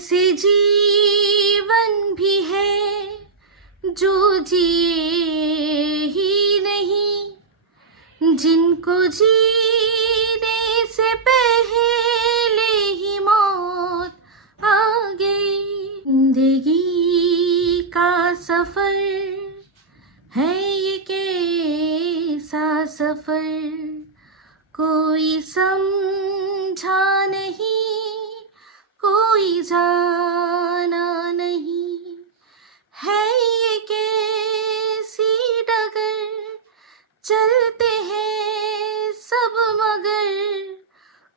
ऐसे जीवन भी है, जो जिए ही नहीं। जिनको जीने से पहले ही मौत आ गई ज़िंदगी का सफ़र, है ये कैसा सफ़र? कोई समझा जाना नहीं है ये कैसी डगर चलते हैं सब मगर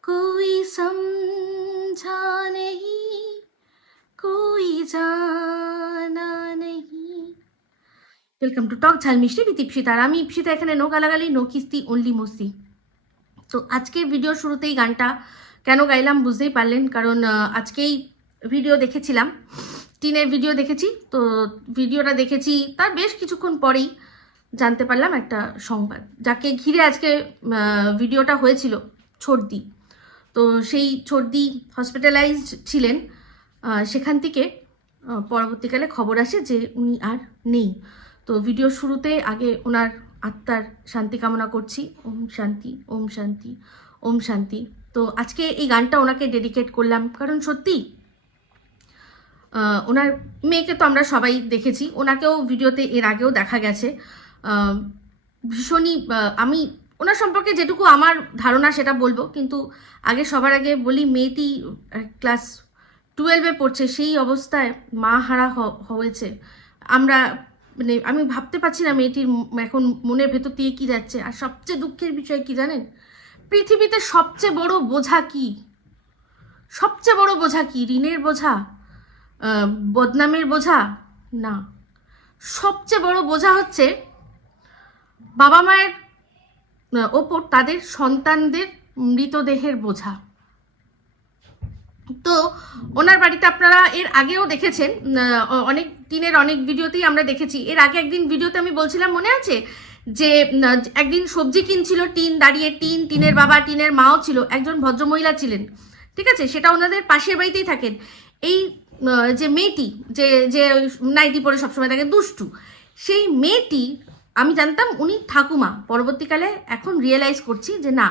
कोई समझा नहीं कोई जाना नहीं ওয়েলকাম টু টক ঝাল মিষ্টি বিথ ইপসিতা আর আমি ইপসিতা এখানে নো গালাগালি নো কিস্তি অনলি মস্তি তো আজকের ভিডিওর শুরুতেই গানটা কেন গাইলাম বুঝতেই পারলেন কারণ আহ, আজকেই ভিডিও দেখেছিলাম। টিনের ভিডিও দেখেছি। তো ভিডিওটা দেখেছি। তার বেশ কিছুক্ষণ পরেই জানতে পারলাম একটা সংবাদ, যাকে ঘিরে আজকে ভিডিওটা হয়েছিল ছর্দি তো সেই ছর্দি হসপিটালাইজড ছিলেন। সেখান থেকে পরবর্তীকালে খবর আসে যে উনি আর নেই। তো ভিডিও শুরুতে আগে ওনার আত্মার শান্তি কামনা করছি। ওম শান্তি ওম শান্তি ওম শান্তি। তো আজকে এই গানটা ওনাকে ডেডিকেট করলাম। কারণ সত্যি ওনার মেয়েকে তো আমরা সবাই দেখেছি। ওনাকেও ভিডিওতে এর আগেও দেখা গেছে। ভীষণই আমি, ওনার সম্পর্কে যেটুকু আমার ধারণা সেটা বলব, কিন্তু আগে সবার আগে বলি, মেয়েটি ক্লাস টুয়েলভে পড়ছে, সেই অবস্থায় মা হারা হয়েছে। আমরা মানে আমি ভাবতে পারছি না মেয়েটির এখন মনের ভেতর দিয়ে কি যাচ্ছে। আর সবচেয়ে দুঃখের বিষয় কি জানেন? পৃথিবীতে সবচেয়ে বড় বোঝা কি? সবচেয়ে বড় বোঝা কি? ঋণের বোঝা? বদনামের বোঝা? না। সবচেয়ে বড় বোঝা হচ্ছে বাবা মায়ের ওপর তাদের সন্তানদের মৃতদেহের বোঝা। তো ওনার বাড়িতে আপনারা এর আগেও দেখেছেন অনেক দিনের অনেক ভিডিওতেই আমরা দেখেছি। এর আগে একদিন ভিডিওতে আমি বলছিলাম, মনে আছে? যে একদিন সবজি কিনছিল টিন, দাঁড়িয়ে টিন, টিনের বাবা, টিনের মাও ছিল, একজন ভদ্রমহিলা ছিলেন। ঠিক আছে? সেটা ওনাদের পাশের বাড়িতেই থাকেন। এই যে মেয়েটি, যে যে নাইটি পরে সবসময় থাকে, দুষ্টু। সেই মেয়েটি, আমি জানতাম উনি ঠাকুমা। পরবর্তীকালে এখন রিয়েলাইজ করছি যে না,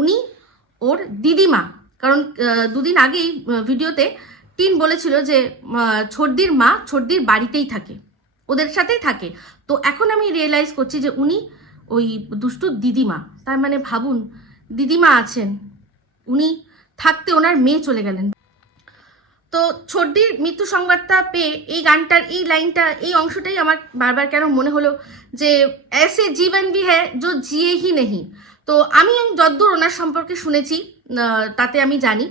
উনি ওর দিদিমা। কারণ দুদিন আগেই ভিডিওতে টিন বলেছিল যে ছর্দির মা ছর্দির বাড়িতেই থাকে। ওদের সাথেই থাকে। তো এখন আমি রিয়েলাইজ করছি যে উনি ওই দুষ্টু দিদিমা। তার মানে ভাবুন, দিদিমা আছেন। উনি থাকতে ওনার মেয়ে চলে গেলেন। তো ছর্দির মৃত্যু সংবাদটা পেয়ে এই গানটার, এই লাইনটা, এই অংশটাই আমার বারবার কেন মনে হলো যে এসে জীবন ভি হ্যাঁ যে জিয়ে হি নেহি। তো আমি যদ্দূর ওনার সম্পর্কে শুনেছি তাতে আমি জানি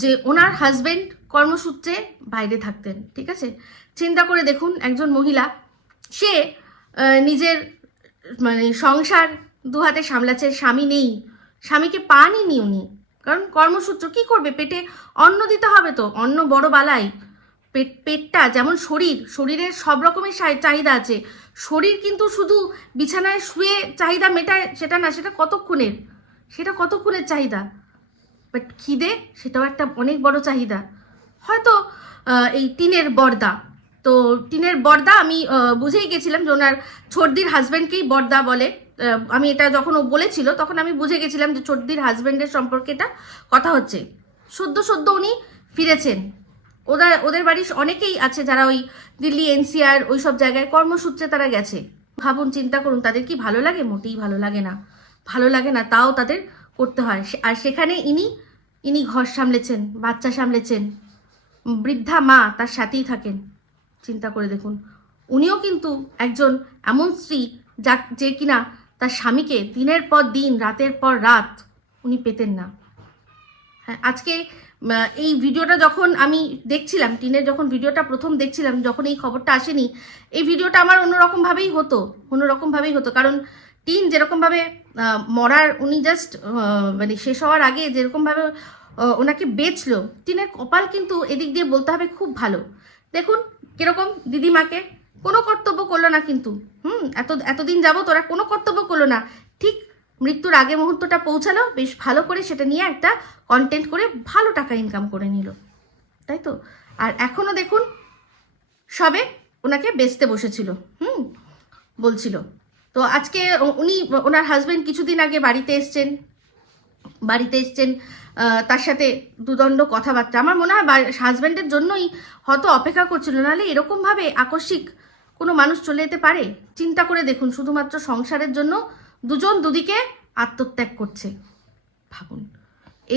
যে ওনার হাজবেন্ড কর্মসূত্রে বাইরে থাকতেন, ঠিক আছে? চিন্তা করে দেখুন একজন মহিলা, সে নিজের মানে সংসার দু হাতে সামলাচ্ছে, স্বামী নেই, স্বামীকে পানই নি উনি। কারণ কর্মসূত্র কি করবে? পেটে অন্ন দিতে হবে তো, অন্ন বড় বালাই। পেট, পেটটা যেমন শরীর, শরীরের সব রকমের চাহিদা আছে। শরীর কিন্তু শুধু বিছানায় শুয়ে চাহিদা মেটায়, সেটা না, সেটা কতক্ষণের? সেটা কতক্ষণের চাহিদা? বাট খিদে, সেটাও একটা অনেক বড় চাহিদা। হয়তো এই টিনের বর্দা। তো টিনের বর্দা আমি বুঝেই গেছিলাম যে ওনার ছর্দির হাজব্যান্ডকেই বর্দা বলে। আমি এটা যখন ও বলেছিল, তখন আমি বুঝে গেছিলাম যে ছর্দির হাজব্যান্ডের সম্পর্কে এটা কথা হচ্ছে। সদ্য সদ্য উনি ফিরেছেন। ওদের ওদের বাড়ির অনেকেই আছে যারা ওই দিল্লি, এনসিআর, ওই সব জায়গায় কর্মসূত্রে তারা গেছে। ভাবুন, চিন্তা করুন, তাদের কি ভালো লাগে? মোটেই ভালো লাগে না। ভালো লাগে না, তাও তাদের করতে হয়। আর সেখানে ইনি ইনি ঘর সামলেছেন, বাচ্চা সামলেছেন, বৃদ্ধা মা তার সাথেই থাকেন। চিন্তা করে দেখুন। উনিও কিন্তু একজন এমন স্ত্রী যা, যে কিনা তার স্বামীকে দিনের পর দিন, রাতের পর রাত উনি পেতেন না। হ্যাঁ আজকে এই ভিডিওটা যখন আমি দেখছিলাম, টিনের যখন ভিডিওটা প্রথম দেখছিলাম, যখন এই খবরটা আসেনি, এই ভিডিওটা আমার অন্যরকমভাবেই হতো অন্যরকমভাবেই হতো। কারণ টিন যেরকমভাবে মরার উনি জাস্ট মানে শেষ হওয়ার আগে যেরকমভাবে ওনাকে বেচলো, টিনের কপাল কিন্তু এদিক দিয়ে বলতে হবে খুব ভালো। দেখুন, কীরকম দিদিমাকে কোনো কর্তব্য করল না কিন্তু। হুম, এত, এতদিন যাব তোরা কোনো কর্তব্য করল না। ঠিক মৃত্যুর আগে মুহূর্তটা পৌঁছালো, বেশ ভালো করে সেটা নিয়ে একটা কন্টেন্ট করে ভালো টাকা ইনকাম করে নিল। তাই তো? আর এখনও দেখুন, সবে ওনাকে বেচতে বসেছিল। হুম, বলছিল। তো আজকে উনি, ওনার হাজবেন্ড কিছুদিন আগে বাড়িতে এসছেন। বাড়িতে এসছেন তার সাথে দুদণ্ড কথাবার্তা। আমার মনে হয় হাজব্যান্ডের জন্যই হয়তো অপেক্ষা করছিল। নাহলে এরকমভাবে আকস্মিক কোনো মানুষ চলে যেতে পারে? চিন্তা করে দেখুন, শুধুমাত্র সংসারের জন্য দুজন দুদিকে আত্মত্যাগ করছে। ভাবুন।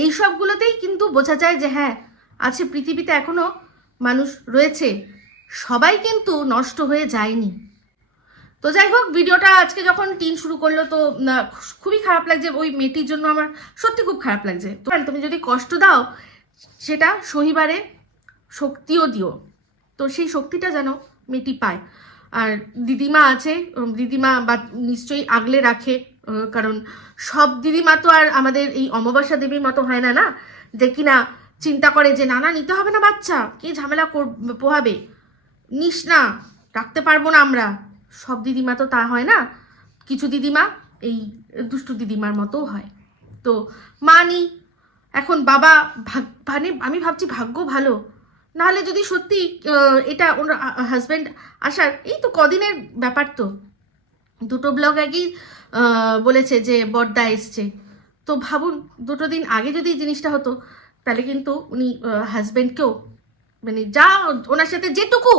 এই সবগুলোতেই কিন্তু বোঝা যায় যে হ্যাঁ আছে পৃথিবীতে এখনও মানুষ রয়েছে। সবাই কিন্তু নষ্ট হয়ে যায়নি। তো যাই হোক, ভিডিওটা আজকে যখন টিন শুরু করল তো খুবই খারাপ লাগছে। ওই মেয়েটির জন্য আমার সত্যি খুব খারাপ লাগছে। তো তুমি যদি কষ্ট দাও, সেটা শনিবারে শক্তিও দিও। তো সেই শক্তিটা যেন মেয়েটি পায়। আর দিদিমা আছে দিদিমা বা নিশ্চয়ই আগলে রাখে কারণ সব দিদিমা তো আর আমাদের এই অমাবস্যা দেবীর মতো হয় না না? যে কিনা চিন্তা করে যে না না নিতে হবে না বাচ্চা, কে ঝামেলা কর পোহাবে? নিস না, রাখতে পারব না আমরা। সব দিদিমা তো তা হয় না। কিছু দিদিমা এই দুষ্টু দিদিমার মতো হয়। তো, মা নি, এখন বাবা ভাগ মানে আমি ভাবছি ভাগ্য ভালো। নাহলে যদি সত্যি এটা ওর হাজব্যান্ড আসার, এই তো কদিনের ব্যাপার তো। দুটো ব্লগ আগেই বলেছে যে বর্দা এসছে। তো ভাবুন, দুটো দিন আগে যদি জিনিসটা হতো, তাহলে কিন্তু উনি হাজব্যান্ডকেও মানে যা ওনার সাথে যেটুকু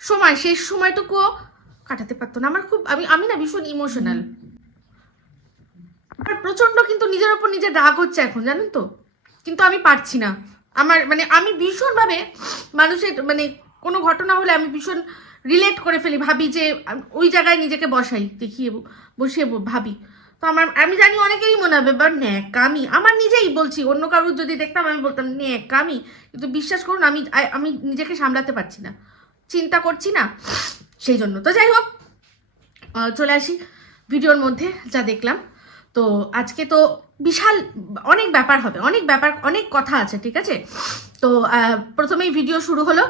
সময়, শেষ সময়টুকুও কাটাতে পারতো না। আমার খুব, আমি আমি না ভীষণ ইমোশনাল আমার প্রচণ্ড কিন্তু নিজের ওপর নিজের রাগ হচ্ছে এখন, জানেন তো? কিন্তু আমি পারছি না। আমার মানে আমি ভীষণভাবে মানুষের মানে কোনো ঘটনা হলে আমি ভীষণ রিলেট করে ফেলি, ভাবি যে ওই জায়গায় নিজেকে বসাই, দেখিয়ে বসিয়ে ভাবি। তো আমার, আমি জানি অনেকেরই মনে হবে বা ন্যাকামি। আমার নিজেই বলছি, অন্য কারুর যদি দেখতাম আমি বলতাম, ন্যাকামি? কিন্তু বিশ্বাস করুন, আমি আমি নিজেকে সামলাতে পারছি না। চিন্তা করছি না সেই জন্য। তো যাই হোক চলে আসি ভিডিওর মধ্যে যা দেখলাম। তো আজকে তো বিশাল, অনেক ব্যাপার হবে, অনেক ব্যাপার, অনেক কথা আছে, ঠিক আছে? তো প্রথমেই ভিডিও শুরু হলো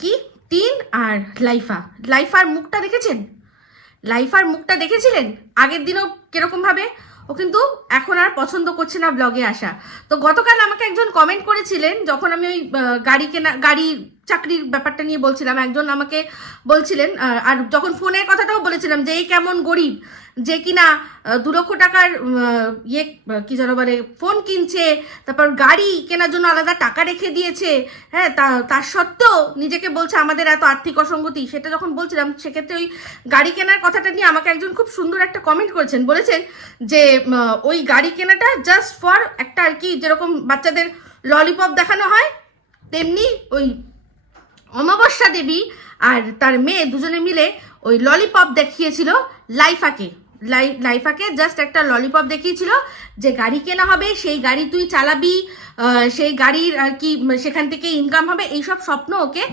কি? টিন আর লাইফা। লাইফার মুখটা দেখেছেন? লাইফার মুখটা দেখেছিলেন? আগের দিনও কীরকমভাবে ও কিন্তু এখন আর পছন্দ করছে না ব্লগে আসা। তো গতকাল আমাকে একজন কমেন্ট করেছিলেন, যখন আমি ওই গাড়ি কেনা, গাড়ি চাকরির ব্যাপারটা নিয়ে বলছিলাম, একজন আমাকে বলছিলেন আর যখন ফোনের কথাটাও বলেছিলাম যে এই কেমন গরিব, যে কিনা দু লক্ষ টাকার ইয়ে কি যেন বলে, ফোন কিনছে, তারপর গাড়ি কেনার জন্য আলাদা টাকা রেখে দিয়েছে হ্যাঁ তা তার সত্ত্বেও নিজেকে বলছে আমাদের এত আর্থিক অসঙ্গতি, সেটা যখন বলছিলাম, সেক্ষেত্রে ওই গাড়ি কেনার কথাটা নিয়ে আমাকে একজন খুব সুন্দর একটা কমেন্ট করেছেন, বলেছেন যে ওই গাড়ি কেনাটা জাস্ট ফর একটা আর কি, যেরকম বাচ্চাদের ললিপপ দেখানো হয়, তেমনি ওই অমাবস্যা দেবী আর তার মেয়ে দুজনে মিলে ওই ললিপপ দেখিয়েছিল লাইফাকে। লাই, লাইফাকে জাস্ট একটা ললিপপ দেখিয়েছিল যে গাড়ি কেনা হবে, সেই গাড়ি তুই চালাবি সেই গাড়ির আর কি সেখান থেকে ইনকাম হবে, এইসব স্বপ্ন ওকে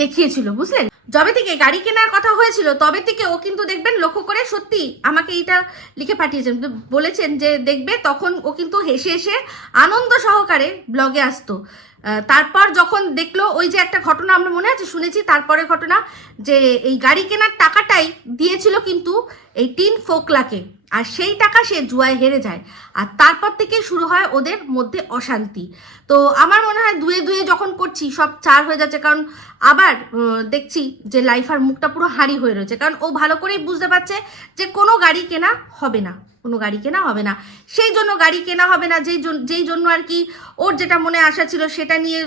দেখিয়েছিল, বুঝলেন? যবে থেকে গাড়ি কেনার কথা হয়েছিল, তবে থেকে ও কিন্তু দেখবেন লক্ষ্য করে সত্যি আমাকে এইটা লিখে পাঠিয়েছেন। বলেছেন যে দেখবে তখন ও কিন্তু হেসে হেসে আনন্দ সহকারে ব্লগে আসতো। তারপর যখন দেখল ওই যে একটা ঘটনা আমরা মনে আছে, শুনেছি তারপরে ঘটনা, যে এই গাড়ি কেনার টাকাটাই দিয়েছিল কিন্তু এই টিন ফোকলাকে। আর সেই টাকা সে জুয়ায় হেরে যায়। আর তারপর থেকে শুরু হয় ওদের মধ্যে অশান্তি। তো আমার মনে হয় দুয়ে দুয়ে যখন করছি, সব চার হয়ে যাচ্ছে। কারণ আবার দেখছি যে লাইফার মুখটা পুরো হাঁড়ি হয়ে রয়েছে। কারণ ও ভালো করেই বুঝতে পারছে যে কোনো গাড়ি কেনা হবে না। কোনো গাড়ি কেনা হবে না। সেই জন্য গাড়ি কেনা হবে না, যেই যেই জন্য আর কি ওর যেটা মনে আশা ছিল সেটা নিয়ে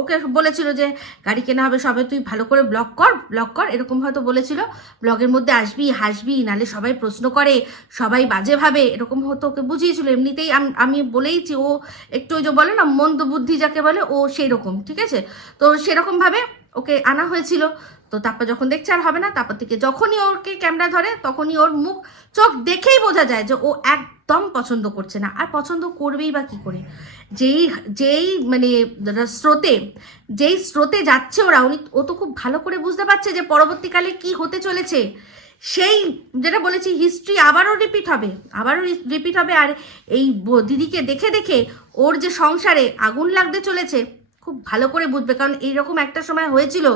ওকে বলেছিল যে, গাড়ি কেনা হবে সবে, তুই ভালো করে ব্লগ কর ব্লগ কর। এরকম হয়তো বলেছিল। ব্লগের মধ্যে আসবি, হাসবি নালে সবাই প্রশ্ন করে, সবাই বাজে ভাবে। এরকম হতো ওকে বুঝিয়েছিল। এমনিতেই আমি বলেইছি, ও একটু ওই যে বলে না, মন্দ বুদ্ধি যাকে বলে, ও সেই রকম ঠিক আছে? তো সেরকম ভাবে ওকে আনা হয়েছিল। তো তারপর যখন দেখছে আর হবে না, তারপর থেকে যখনই ওকে ক্যামেরা ধরে, তখনই ওর মুখ, চোখ দেখেই বোঝা যায় যে ও একদম পছন্দ করছে না। আর পছন্দ করবেই বা কি করে? যেই যেই মানে স্রোতে, যেই স্রোতে যাচ্ছে ওরা, উনি, ও তো খুব ভালো করে বুঝতে পারছে যে পরবর্তীকালে কি হতে চলেছে। সেই যেটা বলেছি হিস্ট্রি আবারও রিপিট হবে, আবারও রিপিট হবে। আর এই দিদিকে দেখে দেখে ওর যে সংসারে আগুন লাগতে চলেছে খুব ভালো করে বুঝবে। কারণ এইরকম একটা সময় হয়েছিল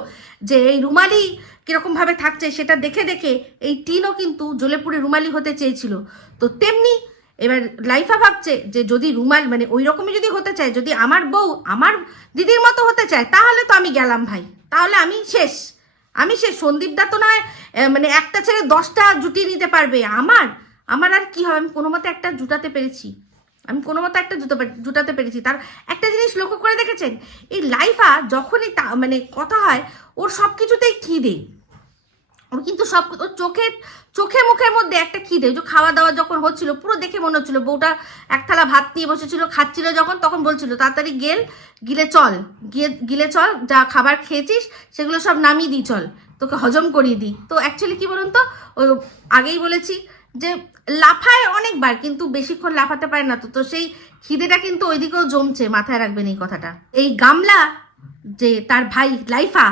যে এই রুমালি কীরকমভাবে থাকছে সেটা দেখে দেখে এই টিনও কিন্তু জ্বলে পুড়ে রুমালি হতে চেয়েছিল। তো তেমনি এবার লাইফা ভাবছে যে যদি রুমাল মানে ওই রকমই যদি হতে চায়, যদি আমার বউ আমার দিদির মতো হতে চায়, তাহলে তো আমি গেলাম ভাই। তাহলে আমি শেষ। আমি সে সন্দীপ দা তো নয় মানে একটা ছেড়ে দশটা জুটিয়ে নিতে পারবে। আমার আমার আর কি হবে? আমি কোনো মতে একটা জুটাতে পেরেছি। আমি কোনো মতো একটা জুতো জুটাতে পেরেছি। তার একটা জিনিস লক্ষ্য করে দেখেছেন? এই লাইফা যখনই তা মানে কথা হয়, ওর সব কিছুতেই খিদে ওর কিন্তু সব ওর চোখে চোখে মুখের মধ্যে একটা খিদে যে খাওয়া দাওয়া যখন হচ্ছিল, পুরো দেখে মনে হচ্ছিল, বউটা এক থালা ভাত নিয়ে বসেছিল, খাচ্ছিল যখন, তখন বলছিল, তাড়াতাড়ি গেল, গিলে চল, গিয়ে গিলে চল, যা খাবার খেয়েছিস, সেগুলো সব নামিয়ে দিই চল, তোকে হজম করিয়ে দিই তো অ্যাকচুয়ালি কী বলুন তো? ওই আগেই বলেছি যে লাফায় অনেকবার, কিন্তু বেশিক্ষণ লাফাতে পারে না তো তো সেই খিদেটা কিন্তু ওইদিকেও জমছে, মাথায় রাখবেন এই কথাটা। এই গামলা যে তার ভাই লাইফা,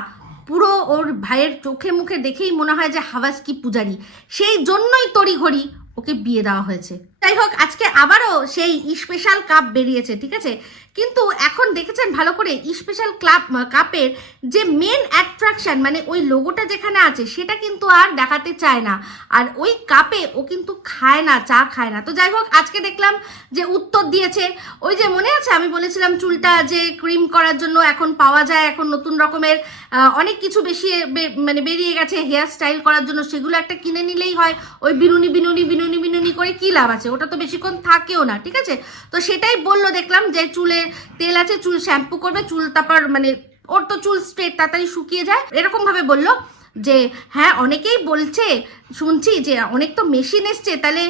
পুরো ওর ভাইয়ের চোখে মুখে দেখেই মনে হয় যে হাওয়াজ কি পূজারি। সেই জন্যই তড়িঘড়ি ওকে বিয়ে দেওয়া হয়েছে। যাই হোক, আজকে আবারও সেই স্পেশাল কাপ বেরিয়েছে, ঠিক আছে? কিন্তু এখন দেখেছেন ভালো করে স্পেশাল ক্লাব কাপের যে মেন অ্যাট্রাকশন মানে ওই লোগোটা যেখানে আছে, সেটা কিন্তু আর দেখাতে চায় না। আর ওই কাপে ও কিন্তু খায় না, চা খায় না। তো যাই হোক, আজকে দেখলাম যে উত্তর দিয়েছে। ওই যে মনে আছে, আমি বলেছিলাম চুলটা যে ক্রিম করার জন্য এখন পাওয়া যায়, এখন নতুন রকমের অনেক কিছু বেশি মানে বেরিয়ে গেছে হেয়ার স্টাইল করার জন্য। সেগুলো একটা কিনে নিলেই হয়। ওই বিনুনি বিনুনি বিনুনি বিনুনি করে কি লাভ আছে? ওটা তো বেশিক্ষণ থাকেও না, ঠিক আছে? তো সেটাই বলল, দেখলাম যে চুলে তেল আছে, চুল শ্যাম্পু করবে, চুল তারপর মানে ওর তো চুল স্ট্রেট তাড়াতাড়ি শুকিয়ে যায়। এরকমভাবে বলল যে হ্যাঁ অনেকেই বলছে, শুনছি যে অনেক তো মেশিন এসছে, তাহলে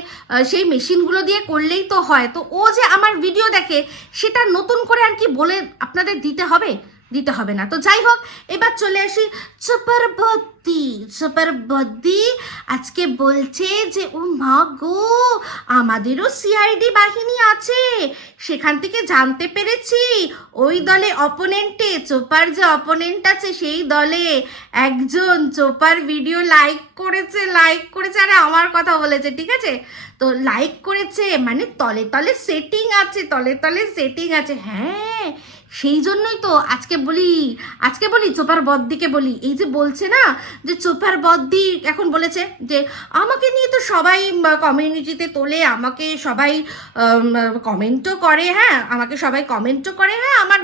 সেই মেশিনগুলো দিয়ে করলেই তো হয়। তো ও যে আমার ভিডিও দেখে, সেটা নতুন করে আর কি বলে আপনাদের দিতে হবে? দিতে হবে না। তো যাই হোক, এবার চলে আসি সুপার বদ্দি সুপার বদ্দি আজকে বলছে যে, ও মা গো, আমাদেরও সিআইডি বাহিনী আছে। সেখান থেকে জানতে পেরেছি, ওই দলে অপোনেন্টে চোপার যে অপোনেন্ট আছে, সেই দলে একজন চোপার ভিডিও লাইক করেছে লাইক করেছে, আরে আমার কথা বলেছে, ঠিক আছে? তো লাইক করেছে মানে তলে তলে সেটিং আছে, তলে তলে সেটিং আছে। হ্যাঁ সেই জন্যই তো আজকে বলি আজকে বলি চোপার বদ্দিকে বলি। এই যে বলছে না যে চোপার বদ্দি এখন বলেছে যে, আমাকে নিয়ে তো সবাই কমিউনিটিতে তোলে, আমাকে সবাই কমেন্টও করে হ্যাঁ আমাকে সবাই কমেন্টও করে হ্যাঁ আমার,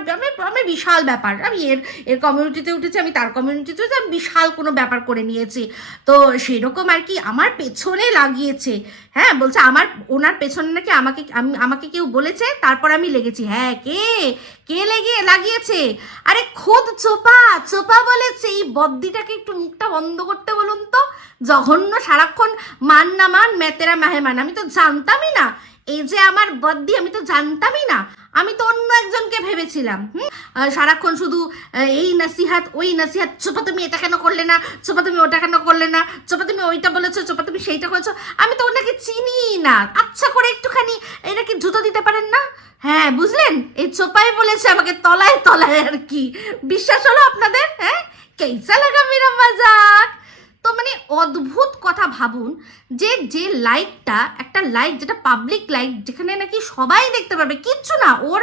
আমি বিশাল ব্যাপার, আমি এর এর কমিউনিটিতে উঠেছি, আমি তার কমিউনিটিতে উঠেছি, আমি বিশাল কোনো ব্যাপার করে নিয়েছি। তো সেরকম আর কি আমার পেছনে লাগিয়েছে হ্যাঁ বলছে আমার, ওনার পেছনে নাকি আমাকে, আমি, আমাকে কেউ বলেছে, তারপর আমি লেগেছি। হ্যাঁ কে? কে লেগে লাগিয়েছে। আরে খোদ চোপা চোপা বলেছে এই বদ্দিটাকে একটু মুখটা বন্ধ করতে বলুন তো। জঘন্য সারাক্ষণ মান না মান মেতেরা মেহমান আমি তো জানতামই না। এই যে আমার বদ্দি, আমি তো জানতামই না। আমি তো অন্য একজনকে ভেবেছিলাম, হুম? সারাক্ষণ শুধু এই নাসিহাত, ওই নাসিহাত, চোপা তুমি এটা কেন করলে না? চোপা তুমি ওটা কেন করলে না? চোপা তুমি ওইটা বলেছ, চোপা তুমি সেইটা করেছ। আমি তো ওনাকে চিনি না। আচ্ছা করে একটুখানি এনাকে জুতো দিতে পারেন না? হ্যাঁ বুঝলেন? এই চোপাই বলেছে আমাকে তলায় তলায় আর কি। বিশ্বাস হলো আপনাদের? হ্যাঁ? কেসা লাগা মেরা মজাক? তো মানে অদ্ভুত কথা ভাবুন যে যে লাইকটা একটা লাইক যেটা পাবলিক লাইক যেখানে নাকি সবাই দেখতে পারবে, কিচ্ছু না। ওর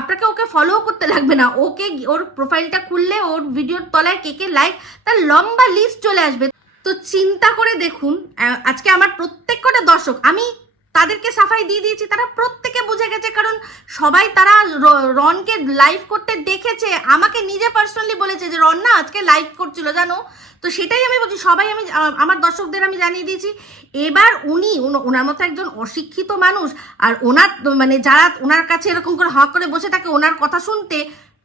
আপনাকে ওকে ফলো করতে লাগবে না। ওকে ওর প্রোফাইলটা খুললে, ওর ভিডিওর তলায় কে কে লাইক তার লম্বা লিস্ট চলে আসবে। তো চিন্তা করে দেখুন আজকে আমার প্রত্যেক কটা দর্শক, আমি তাদেরকে সাফাই দিয়ে দিয়েছি, তারা প্রত্যেকে বুঝে গেছে, কারণ সবাই তারা রনকে লাইভ করতে দেখেছে। আমাকে নিজে পার্সোনালি বলেছে যে রন না আজকে লাইভ করছিল, জানো? তো সেটাই আমি বলছি, সবাই আমি আমার দর্শকদের আমি জানিয়ে দিয়েছি। এবার উনি ওনার মতো একজন অশিক্ষিত মানুষ, আর ওনার মানে যারা ওনার কাছে এরকম করে হক করে বসে থাকে, ওনার কথা শুনতে,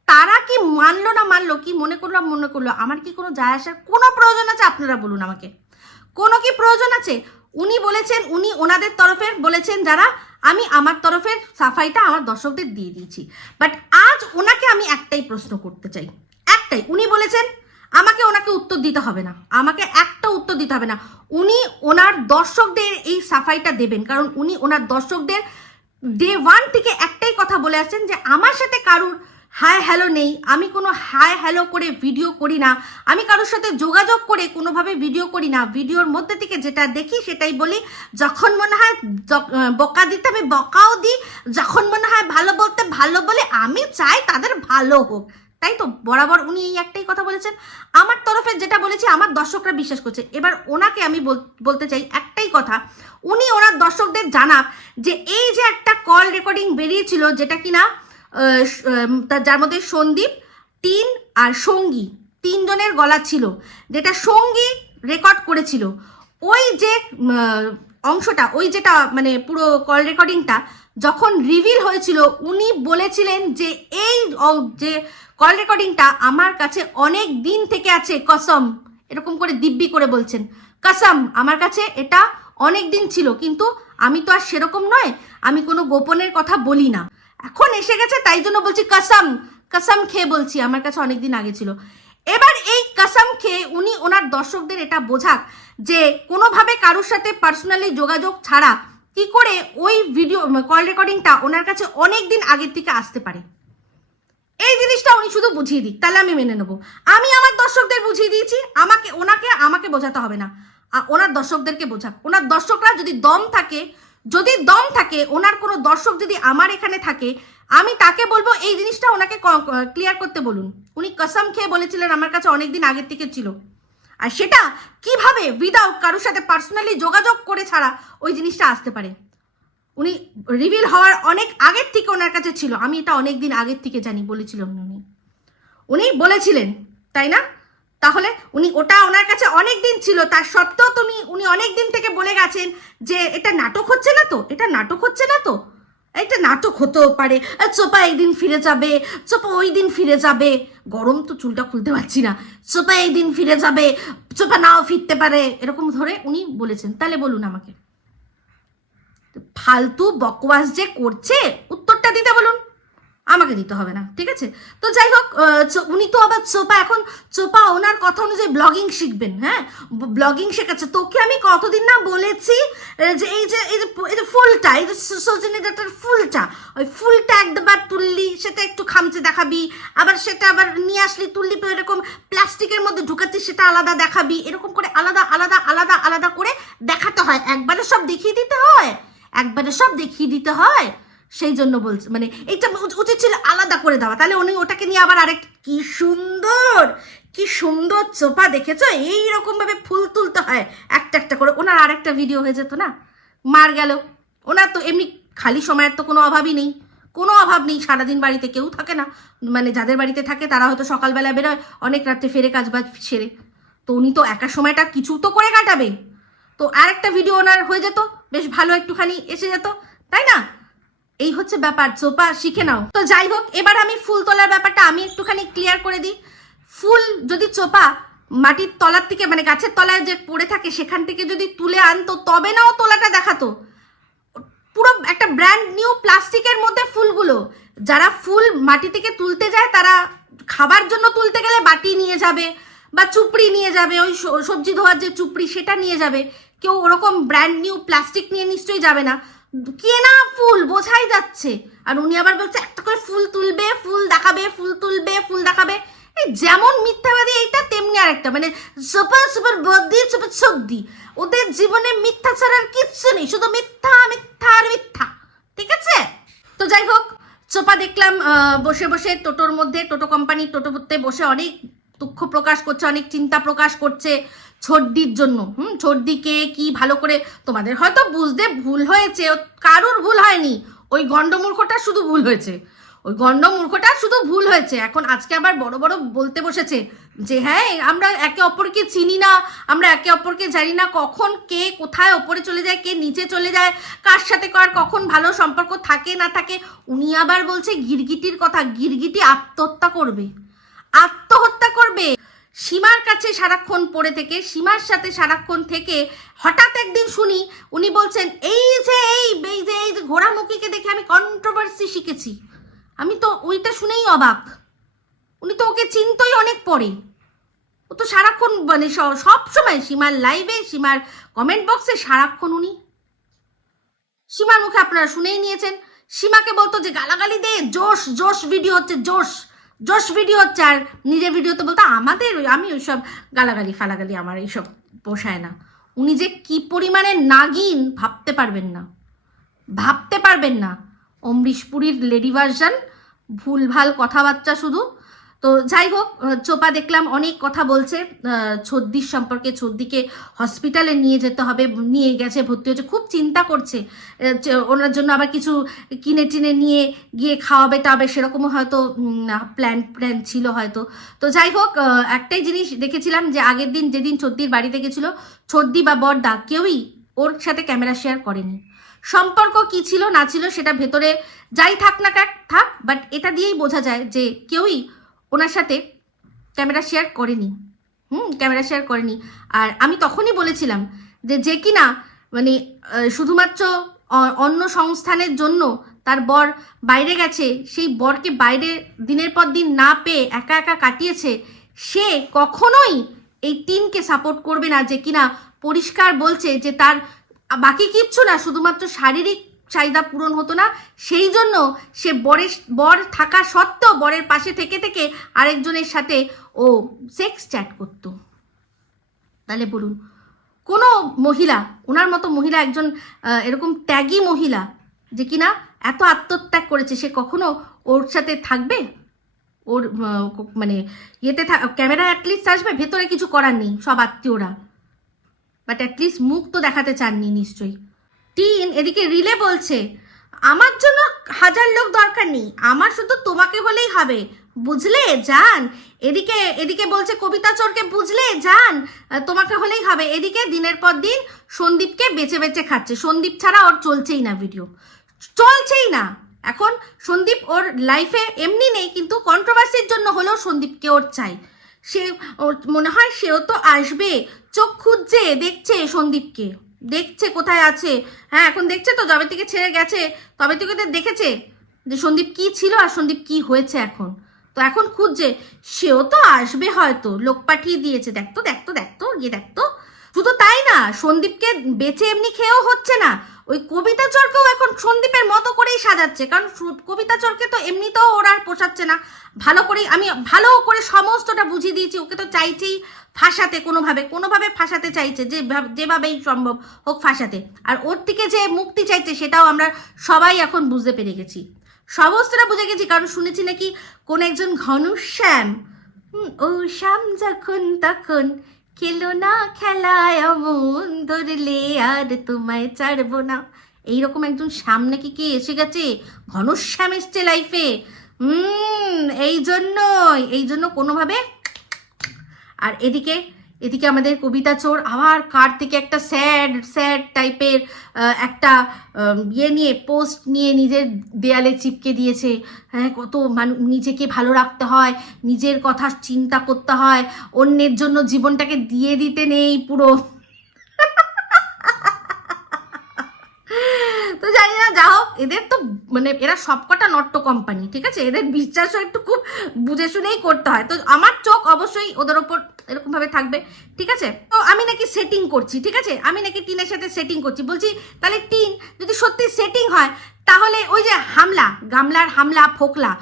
তারা কি মানলো না মানলো, কি মনে করল মনে করল, আমার কি কোনো যায় আসার কোনো প্রয়োজন আছে? আপনারা বলুন আমাকে। কোনো কি প্রয়োজন আছে? উনি বলেছেন, উনি ওনাদের তরফের বলেছেন যারা, আমি আমার তরফের সাফাইটা আমার দর্শকদের দিয়ে দিয়েছি। বাট আজ ওনাকে আমি একটাই প্রশ্ন করতে চাই। একটাই, উনি বলেছেন, আমাকে ওনাকে উত্তর দিতে হবে না। আমাকে একটা উত্তর দিতে হবে না। উনি ওনার দর্শকদের এই সাফাইটা দেবেন। কারণ উনি ওনার দর্শকদের ডে ওয়ান থেকে একটাই কথা বলে আসছেন যে, আমার সাথে কারুর হাই হ্যালো নেই। আমি কোনো হাই হ্যালো করে ভিডিও করি না। আমি কারোর সাথে যোগাযোগ করে কোনোভাবে ভিডিও করি না। ভিডিওর মধ্যে থেকে যেটা দেখি, সেটাই বলি, যখন মনে হয় বকা দিতে আমি বকাও দিই। যখন মনে হয় ভালো বলতে ভালো বলে, আমি চাই তাদের ভালো হোক। তাই তো? বরাবর উনি এই একটাই কথা বলেছেন। আমার তরফে যেটা বলেছি, আমার দর্শকরা বিশ্বাস করছে। এবার ওনাকে আমি বল- বলতে চাই একটাই কথা। উনি ওনার দর্শকদের জানাক যে, এই যে একটা কল রেকর্ডিং বেরিয়েছিল, যেটা কিনা তা- যার মধ্যে সন্দীপ তিন আর সঙ্গী তিনজনের গলা ছিল, যেটা সঙ্গী রেকর্ড করেছিল। ওই যে অংশটা, ওই যেটা মানে পুরো কল রেকর্ডিংটা যখন রিভিল হয়েছিল, উনি বলেছিলেন যে এই যে কল রেকর্ডিংটা আমার কাছে অনেক দিন থেকে আছে, কসম। এরকম করে দিব্যি করে বলছেন। কসম, আমার কাছে এটা অনেক দিন ছিল, কিন্তু আমি তো আর সেরকম নয়, আমি কোনো গোপনের কথা বলি না। এখন এসে গেছে, তাই জন্য বলছি কসম কসম খেয়ে বলছি, আমার কাছে অনেক দিন আগে ছিল। এবার এই কসম খেয়ে উনি ওনার দর্শকদের এটা বোঝাক যে কোনোভাবে কারোর সাথে পার্সোনালি যোগাযোগ ছাড়া কি করে ওই ভিডিও কল রেকর্ডিংটা ওনার কাছে অনেক দিন আগের থেকে আসতে পারে। এই জিনিসটা উনি শুধু বুঝিয়ে দিক, তাহলে আমি মেনে নেব। আমি আমার দর্শকদের বুঝিয়ে দিয়েছি, আমাকে, ওনাকে, আমাকে বোঝাতে হবে না। ওনার দর্শকদেরকে বোঝাক। ওনার দর্শকরা যদি দম থাকে যদি দম থাকে, ওনার কোনো দর্শক যদি আমার এখানে থাকে, আমি তাকে বলব, এই জিনিসটা ওনাকে ক্লিয়ার করতে বলুন। উনি কসম খেয়ে বলেছিলেন, আমার কাছে অনেক দিন আগের থেকে ছিল। আর সেটা কীভাবে উইদাউট কারোর সাথে পার্সোনালি যোগাযোগ করে ছাড়া ওই জিনিসটা আসতে পারে? উনি রিভিল হওয়ার অনেক আগের থেকে ওনার কাছে ছিল। আমি এটা অনেক দিন আগের থেকে জানি, বলেছিলেন উনি। উনি বলেছিলেন, তাই না? তাহলে উনি, ওটা ওনার কাছে অনেক দিন ছিল, তার সত্ত্বেও তুমি, উনি অনেক দিন থেকে বলে গেছেন যে এটা নাটক হচ্ছে না তো? এটা নাটক হচ্ছে না তো? এটা নাটক হতেও পারে। চোপা একদিন ফিরে যাবে, চোপা ওই দিন ফিরে যাবে। গরম তো চুলটা খুলতে পারছি না। চোপা এই দিন ফিরে যাবে, চোপা নাও ফিরতে পারে। এরকম ধরে উনি বলেছেন। তাহলে বলুন আমাকে। ফালতু বকওয়াস যে করছে, উত্তরটা দিতে বলুন। আমাকে দিতে হবে না, ঠিক আছে? তো যাই হোক উনি তো আবার চোপা, এখন চোপা ওনার কথা অনুযায়ী ব্লগিং শিখবেন হ্যাঁ? ব্লগিং শেখাচ্ছে। তোকে আমি কতদিন না বলেছি যে এই যে এই যে ফুলটা, এই যে সজনে ডাটার ফুলটা, ওই ফুলটা একবার তুললি, সেটা একটু খামচে দেখাবি, আবার সেটা আবার নিয়ে আসলি, তুললি, তো এরকম প্লাস্টিকের মধ্যে ঢুকাচ্ছি, সেটা আলাদা দেখাবি, এরকম করে আলাদা আলাদা আলাদা আলাদা করে দেখাতে হয়। একবারে সব দেখিয়ে দিতে হয়, একবারে সব দেখিয়ে দিতে হয়। সেই জন্য বলছে মানে এটা উচিত ছিল আলাদা করে দেওয়া, তাহলে উনি ওটাকে নিয়ে আবার আরেক, কি সুন্দর কি সুন্দর চোপা দেখেছ? এইরকম ভাবে ফুল তুলতে হয়, একটা একটা করে। ওনার আরেকটা ভিডিও হয়ে যেত না? মার গেল। ওনার তো এমনি খালি সময়ের তো কোনো অভাবই নেই। কোনো অভাব নেই, সারাদিন বাড়িতে কেউ থাকে না। মানে যাদের বাড়িতে থাকে, তারা হয়তো সকালবেলা বেরোয়, অনেক রাত্রে ফেরে কাজ বাজ সেরে। তো উনি তো একা সময়টা কিছু তো করে কাটাবে। তো আরেকটা ভিডিও ওনার হয়ে যেত, বেশ ভালো একটুখানি এসে যেত, তাই না? এই হচ্ছে ব্যাপার চোপা শিখে নাও। তো যাই হোক, এবার আমি ফুল তোলার ব্যাপারটা আমি একটুখানি ক্লিয়ার করে দিই। ফুল যদি চোপা মাটির তলার থেকে মানে গাছের তলায় যে পড়ে থাকে, সেখান থেকে যদি তুলে আনতো, তবে না ও তোলাটা দেখাতো। পুরো একটা ব্র্যান্ড নিউ প্লাস্টিকের মধ্যে ফুলগুলো। যারা ফুল মাটি থেকে তুলতে যায়, তারা খাবার জন্য তুলতে গেলে বাটি নিয়ে যাবে, বা চুপড়ি নিয়ে যাবে, ওই সবজি ধোয়ার যে চুপড়ি, সেটা নিয়ে যাবে। কেউ ওরকম ব্র্যান্ড নিউ প্লাস্টিক নিয়ে নিশ্চয়ই যাবে না। কেনা ফুল, বোঝাই যাচ্ছে। আর উনি আবার বলছে, একটা করে ফুল তুলবে, ফুল দেখাবে, ফুল তুলবে, ফুল দেখাবে। এই যেমন মিথ্যাবাদী এইটা, তেমনি আরেকটা। মানে সুপার সুপার বদ্দি, সুপার সদ্দি ওদের জীবনে মিথ্যা ছাড়ার কিচ্ছু নেই, শুধু মিথ্যা মিথ্যা আর মিথ্যা। ঠিক আছে? তো যাই হোক, চোপা দেখলাম বসে বসে টোটোর মধ্যে, টোটো কোম্পানির টোটোতে বসে অনেক দুঃখ প্রকাশ করছে, অনেক চিন্তা প্রকাশ করছে। ছর্দির জন্য। হুম ছর্দিকে কি ভালো করে তোমাদের হয়তো বুঝতে ভুল হয়েছে, কারোর ভুল হয়নি। ওই গণ্ডমূর্খটা শুধু ভুল হয়েছে। ওই গণ্ডমূর্খটা শুধু ভুল হয়েছে। এখন আজকে আবার বড় বড় বলতে বসেছে যে হ্যাঁ আমরা একে অপরকে চিনি না, আমরা একে অপরকে জানি না কখন কে কোথায় ওপরে চলে যায়, কে নিচে চলে যায়, কার সাথে কার কখন ভালো সম্পর্ক থাকে না থাকে। উনি আবার বলছে, গিরগিটির কথা, গিরগিটি আত্মহত্যা করবে। আত্মহত্যা করবে। সীমার কাছে সারাক্ষণ পড়ে থেকে, সীমার সাথে সারাক্ষণ থেকে হঠাৎ একদিন শুনি উনি বলছেন, এই যে, এই এই যে এই যে ঘোড়ামুখীকে দেখে আমি কন্ট্রোভার্সি শিখেছি। আমি তো ওইটা শুনেই অবাক। উনি তো ওকে চিনতই অনেক পরে। ও তো সারাক্ষণ মানে সব সময় সীমার লাইভে সীমার কমেন্ট বক্সে সারাক্ষণ উনি। সীমার মুখে আপনারা শুনেই নিয়েছেন। সীমাকে বলতো যে, গালাগালি দে, জোশ জোশ ভিডিও হচ্ছে, জোশ। জোশ ভিডিও হচ্ছে আর নিজের ভিডিওতে বলতো আমাদের আমি ওইসব গালাগালি ফালাগালি আমার এইসব পোষায় না। উনি যে কি পরিমাণে নাগিন ভাবতে পারবেন না। ভাবতে পারবেন না। অমরিশপুরীর লেডি ভার্সন ভুলভাল কথাবার্তা শুধু তো যাই হোক চোপা দেখলাম অনেক কথা বলছে। ছদ্দির সম্পর্কে ছদ্দিকে হসপিটালে নিয়ে যেতে হবে, নিয়ে গেছে, ভর্তি হচ্ছে খুব চিন্তা করছে। ওনার জন্য আবার কিছু কিনে টিনে নিয়ে গিয়ে খাওয়াবে, টাবে, সেরকমও হয়তো প্ল্যান প্ল্যান ছিল হয়তো। তো যাই হোক একটাই জিনিস দেখেছিলাম যে আগের দিন যেদিন ছদ্দির বাড়িতে গেছিল, ছদ্দি বা বড়দা কেউই ওর সাথে ক্যামেরা শেয়ার করেনি। সম্পর্ক কি ছিল, না ছিল, সেটা ভেতরে যাই থাক না কাক থাক বাট এটা দিয়েই বোঝা যায় যে কেউই ওনার সাথে ক্যামেরা শেয়ার করেনি। হুম, ক্যামেরা শেয়ার করেনি। আর আমি তখনই বলেছিলাম যে যে কিনা মানে শুধুমাত্র অন্য সংস্থানের জন্য তার বর বাইরে গেছে, সেই বরকে বাইরে দিনের পর দিন না পেয়ে একা একা কাটিয়েছে, সে কখনোই এই টিমকে সাপোর্ট করবে না যে কিনা পরিষ্কার বলছে যে তার বাকি কিচ্ছু না, শুধুমাত্র শারীরিক চাহিদা পূরণ হতো না। সেই জন্য সে বরের বর থাকা সত্ত্বেও বরের পাশে থেকে থেকে আরেকজনের সাথে ও সেক্স চ্যাট করতো। তাহলে বলুন, কোনো মহিলা, ওনার মতো মহিলা, একজন এরকম ত্যাগী মহিলা যে কিনা এত আত্মত্যাগ করেছে, সে কখনো ওর সাথে থাকবে? ওর মানে ইয়েতে ক্যামেরা অ্যাটলিস্ট আসবে, ভেতরে কিছু করার নেই, সব আত্মীয়রা। বাট অ্যাটলিস্ট মুখ তো দেখাতে চাননি নিশ্চয়ই। টিন এদিকে রিলে বলছে আমার জন্য হাজার লোক দরকার নেই আমার শুধু তোমাকে হলেই হবে। বুঝলে জান? এদিকে এদিকে বলছে কবিতা চোরকে বুঝলে আহ, তোমাকে হলেই হবে। এদিকে দিনের পর দিন সন্দীপকে বেছে বেছে খাচ্ছে। সন্দীপ ছাড়া ওর চলছেই না ভিডিও চলছেই না। এখন সন্দীপ ওর লাইফে এমনি নেই কিন্তু কন্ট্রোভার্সির জন্য হলেও সন্দীপকে ওর চাই। সে মনে হয় সেও তো আসবে। চোখ খুঁজছে দেখছে সন্দীপকে। দেখছে কোথায় আছে? হ্যাঁ এখন দেখছে তো, যবে থেকে ছেড়ে গেছে, তবে থেকে দেখেছে যে সন্দীপ কি ছিল আর সন্দীপ কি হয়েছে এখন। তো এখন খুঁজছে, সেও তো আসবে হয়তো, লোক পাঠিয়ে দিয়েছে। দেখতো দেখতো দেখতো গিয়ে দেখতো শুধু তাই না, সন্দীপকে বেচে এমনি খেয়েও হচ্ছে না। ওই কবিতা চরকেও এখন সন্দীপের মতো করেই সাজাচ্ছে। কারণ কবিতা চরকে তো এমনিতেও ওরা আর পোষাচ্ছে না। ভালো করেই, আমি ভালো করে সমস্তটা বুঝিয়ে দিয়েছি। ওকে তো চাইছেই ফাঁসাতে কোনোভাবে। কোনোভাবে ফাঁসাতে চাইছে, যে ভাব- যেভাবেই সম্ভব হোক ফাঁসাতে। আর ওর থেকে যে মুক্তি চাইছে, সেটাও আমরা সবাই এখন বুঝতে পেরে গেছি। সমস্তটা বুঝে গেছি, কারণ শুনেছি নাকি কোন একজন ঘনশ্যাম। ও শ্যাম যখন তখন খেলো না খেলায় অমন ধরলে আর তোমায় ছাড়বো না। এইরকম একজন সামনে কি কে? এসে গেছে ঘনশ্যাম এসছে লাইফে এই জন্য এই জন্য কোনোভাবে। আর এদিকে এদিকে আমাদের কবিতা চোর, আবার কার থেকে একটা স্যাড স্যাড টাইপের একটা ইয়ে নিয়ে পোস্ট নিয়ে নিজের দেয়ালে চিপকে দিয়েছে। হ্যাঁ কত মানু, নিজেকে ভালো রাখতে হয়, নিজের কথা চিন্তা করতে হয়, অন্যের জন্য জীবনটাকে দিয়ে দিতে নেই পুরো তো জানি না, যা হোক, এদের তো মানে এরা সবকটা নট্য কোম্পানি ঠিক আছে? এদের বিশ্বাসও একটু খুব বুঝে শুনেই করতে হয়। তো আমার চোখ অবশ্যই ওদের ওপর এরকম ভাবে থাকবে, ঠিক আছে? তো আমি নাকি সেটিং করছি, ঠিক আছে? আমি নাকি টিনের সাথে সেটিং করছি। বলছি, তাহলে টিন, যদি সত্যি সেটিং হয়, তাহলে ওই যে হামলা, গামলার হামলা, ফোকলা,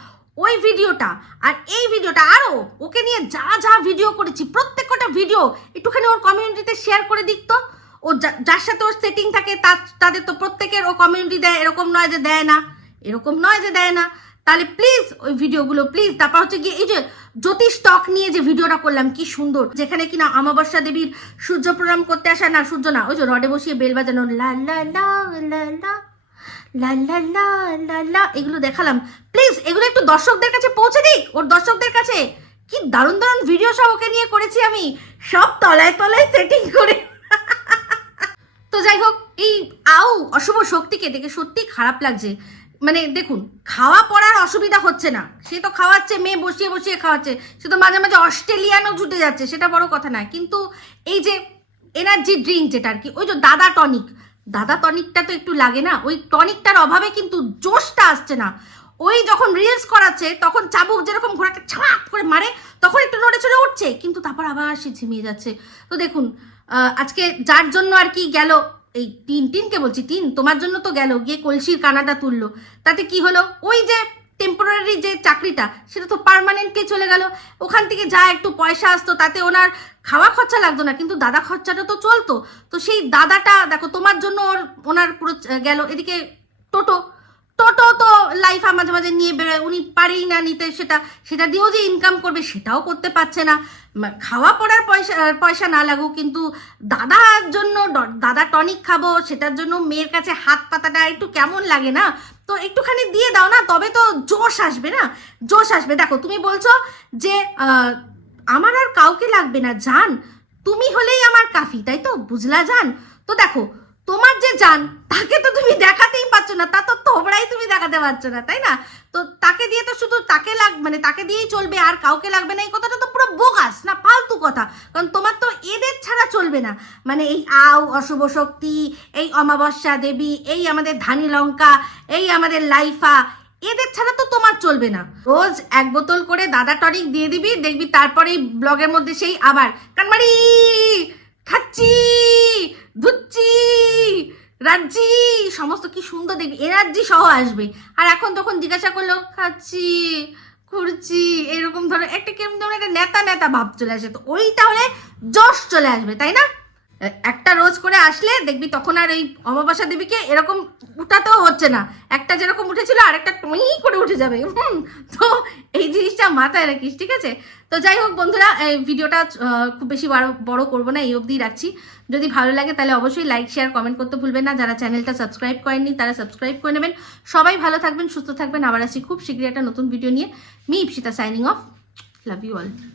ওই ভিডিওটা আর এই ভিডিওটা আরও ওকে নিয়ে যা যা ভিডিও করেছি, প্রত্যেকটা ভিডিও একটুখানি ওর কমিউনিটিতে শেয়ার করে দিক তো। ও যার সাথে ওর সেটিং থাকে তাদের তো প্রত্যেকের ও কমিউনিটি দেয় এরকম নয় যে দেয় না এরকম নয় যে দেয় না তাহলে প্লিজ ওই ভিডিওগুলো প্লিজ তারপর হচ্ছে গিয়ে এই যে জ্যোতিষ টক নিয়ে যে ভিডিওটা করলাম কি সুন্দর যেখানে কিনা অমাবস্যা দেবীর সূর্য প্রণাম করতে আসা না সূর্য না ওই যে রডে বসিয়ে বেল বাজানো লা লা লা লা লা লা লা লা লা এগুলো দেখালাম প্লিজ এগুলো একটু দর্শকদের কাছে পৌঁছে দিক ওর দর্শকদের কাছে কি দারুণ দারুণ ভিডিও সব ওকে নিয়ে করেছি আমি সব তলায় তলায় সেটিং করে তো যাই হোক এই আউ অশুভ শক্তিকে দেখে সত্যি খারাপ লাগছে। মানে দেখুন, খাওয়া পড়ার অসুবিধা হচ্ছে না। সে তো খাওয়াচ্ছে, মেয়ে বসিয়ে বসিয়ে খাওয়াচ্ছে। সে তো মাঝে মাঝে অস্ট্রেলিয়ানও ছুটে যাচ্ছে, সেটা বড় কথা না। কিন্তু এই যে এনার্জি ড্রিঙ্ক যেটা আর কি, ওই যে দাদা টনিক দাদা টনিকটা তো একটু লাগে না, ওই টনিকটার অভাবে কিন্তু জোশটা আসছে না। ওই যখন রিলস করাচ্ছে, তখন চাবুক যেরকম ঘোড়াকে ছাপ করে মারে, তখন একটু নড়ে চড়ে উঠছে, কিন্তু তারপর আবার সে ঝিমিয়ে যাচ্ছে। তো দেখুন আজকে যার জন্য আর কি গেল? এই টিন টিনকে বলছি টিন তোমার জন্য তো গেল, গিয়ে কলসির কানাটা তুললো। তাতে কি হলো? ওই যে টেম্পোরারি যে চাকরিটা, সেটা তো পার্মানেন্টলি চলে গেল। ওখান থেকে যা একটু পয়সা আসতো, তাতে ওনার খাওয়া খরচা লাগতো না, কিন্তু দাদা খরচাটা তো চলতো। তো সেই দাদাটা, দেখো, তোমার জন্য ওর, ওনার পুরো গেল। এদিকে টোটো টোটো তো লাইফা মাঝে মাঝে নিয়ে বেরোয়। উনি পারেই না নিতে, সেটা সেটা দিয়েও যে ইনকাম করবে, সেটাও করতে পারছে না। খাওয়া পড়ার পয়সা পয়সা না লাগুক, কিন্তু দাদার জন্য দাদা টনিক খাব, সেটার জন্য মেয়ের কাছে হাত পাতাটা একটু কেমন লাগে না? তো একটুখানি দিয়ে দাও না, তবে তো জোশ আসবে না? জোশ আসবে। দেখো, তুমি বলছো যে আমার আর কাউকে লাগবে না। জান, তুমি হলেই আমার কাফি, তাই তো? বুঝলা জান? তো দেখো তোমার যে যান তাকে তো তুমি দেখাতেই পারছ না, তা তো তোমরাই তুমি দেখাতে পারছ না, তাই না? তো তাকে দিয়ে তো শুধু তাকে লাগ মানে তাকে দিয়েই চলবে, আর কাউকে লাগবে না, এই কথাটা তো পুরো বোগাস না ফালতু কথা। কারণ তোমার তো এদের ছাড়া চলবে না। মানে এই আও, অশুভ শক্তি, এই অমাবস্যা দেবী, এই আমাদের ধানি লঙ্কা, এই আমাদের লাইফা, এদের ছাড়া তো তোমার চলবে না। রোজ এক বোতল করে দাদা টনিক দিয়ে দিবি, দেখবি তারপরেই ব্লগের মধ্যে সেই আবার, কানমারি! খাচ্ছি, ধুচ্ছি রাজ্জি সমস্ত কি সুন্দর দেখবি এনার্জি সহ আসবে। আর এখন তখন জিজ্ঞাসা করল, খাচ্ছি ঘুরছি এরকম ধরো একটা কেমন ধরনের একটা নেতা নেতা ভাব চলে আসে, তো ওই তাহলে যশ চলে আসবে, তাই না? একটা রোজ করে আসলে দেখবি তখন আর এই অমাবস্যা দেবীকে এরকম উঠাতেও হচ্ছে না। একটা যেরকম উঠেছিল আর একটা টুই করে উঠে যাবে। হুম, তো এই জিনিসটা মাথায় রাখিস, ঠিক আছে? তো যাই হোক বন্ধুরা, এই ভিডিওটা খুব বেশি বড় বড় করব না, এই অবধি রাখছি। যদি ভালো লাগে তাহলে অবশ্যই লাইক শেয়ার কমেন্ট করতে ভুলবেন না। যারা চ্যানেলটা সাবস্ক্রাইব করেননি, তারা সাবস্ক্রাইব করে নেবেন। সবাই ভালো থাকবেন, সুস্থ থাকবেন। আবার আসি খুব শীঘ্রই একটা নতুন ভিডিও নিয়ে। Me Ipsita signing off love you all